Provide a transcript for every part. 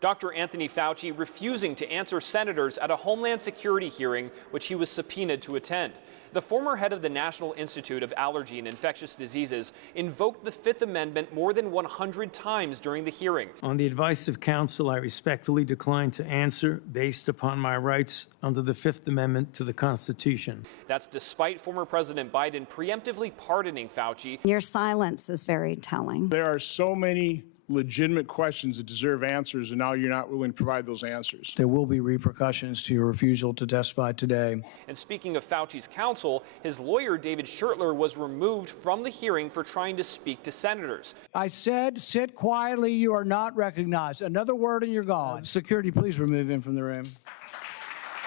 Dr. Anthony Fauci refusing to answer senators at a Homeland Security hearing which he was subpoenaed to attend. The former head of the National Institute of Allergy and Infectious Diseases invoked the Fifth Amendment more than 100 times during the hearing. On the advice of counsel, I respectfully decline to answer based upon my rights under the Fifth Amendment to the Constitution. That's despite former President Biden preemptively pardoning Fauci. Your silence is very telling. There are so many legitimate questions that deserve answers, and now you're not willing to provide those answers. There will be repercussions to your refusal to testify today. And speaking of Fauci's counsel, his lawyer, David Schertler, was removed from the hearing for trying to speak to senators. I said, sit quietly. You are not recognized. Another word and you're gone. Security, please remove him from the room.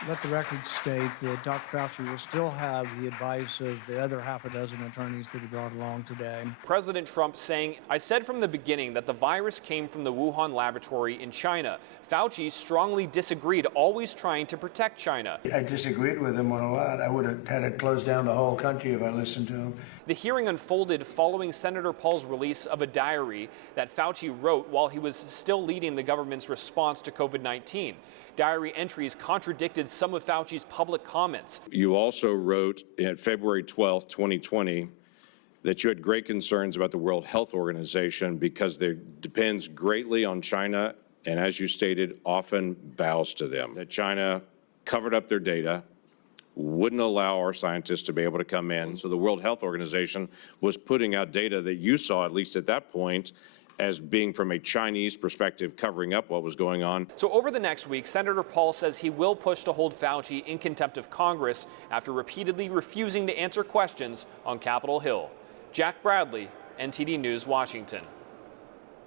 Let the record state that Dr. Fauci will still have the advice of the other half a dozen attorneys that he brought along today. President Trump saying, I said from the beginning that the virus came from the Wuhan laboratory in China. Fauci strongly disagreed, always trying to protect China. I disagreed with him on a lot. I would have had to close down the whole country if I listened to him. The hearing unfolded following Senator Paul's release of a diary that Fauci wrote while he was still leading the government's response to COVID-19. Diary entries contradicted some of Fauci's public comments. You also wrote in February 12th, 2020, that you had great concerns about the World Health Organization because it depends greatly on China and, as you stated, often bows to them. That China covered up their data, wouldn't allow our scientists to be able to come in. So the World Health Organization was putting out data that you saw, at least at that point, as being from a Chinese perspective, covering up what was going on. So over the next week, Senator Paul says he will push to hold Fauci in contempt of Congress after repeatedly refusing to answer questions on Capitol Hill. Jack Bradley, NTD News, Washington.